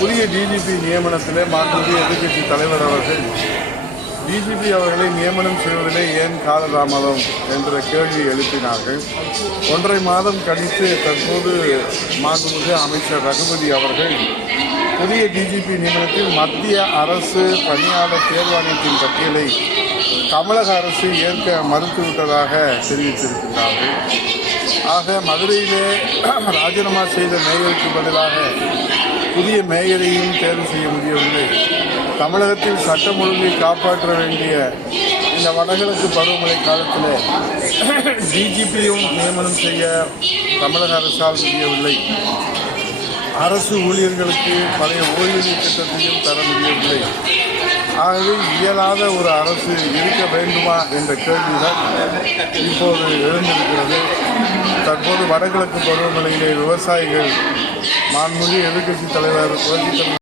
புதிய டிஜிபி நியமனத்திலே மாண்புமிகு எதிர்க்கட்சி தலைவர் அவர்கள் டிஜிபி அவர்களை நியமனம் செய்வதிலே ஏன் காலதாமதம் என்ற கேள்வி எழுப்பினார்கள். 1.5 மாதம் கழித்து தற்போது மாண்புமிகு அமைச்சர் ரகுபதி அவர்கள் புதிய டிஜிபி நியமனத்தில் மத்திய அரசு பணியாளர் தேர்வாணையத்தின் பட்டியலை தமிழக அரசு ஏற்க மறுத்துவிட்டதாக தெரிவித்திருக்கிறார்கள். ஆக மதுரையிலே ராஜினாமா செய்த மேயருக்கு பதிலாக புதிய மேயரையும் தேர்வு செய்ய முடியவில்லை. தமிழகத்தில் சட்டம் ஒழுங்கை காப்பாற்ற வேண்டிய இந்த வடகிழக்கு பருவமழை காலத்தில் டிஜிபியும் நியமனம் செய்ய தமிழக அரசால் முடியவில்லை. அரசு ஊழியர்களுக்கு பழைய ஓய்வூதிய திட்டத்தையும் தர முடியவில்லை. ஆகவே இயலாத ஒரு அரசு இருக்க வேண்டுமா என்ற கேள்விதான் இப்போது எழுந்திருக்கிறது. தற்போது வடகிழக்கு பருவமழையிலே விவசாயிகள் மாண்புமிகு எதிர்க்கட்சித் தலைவர்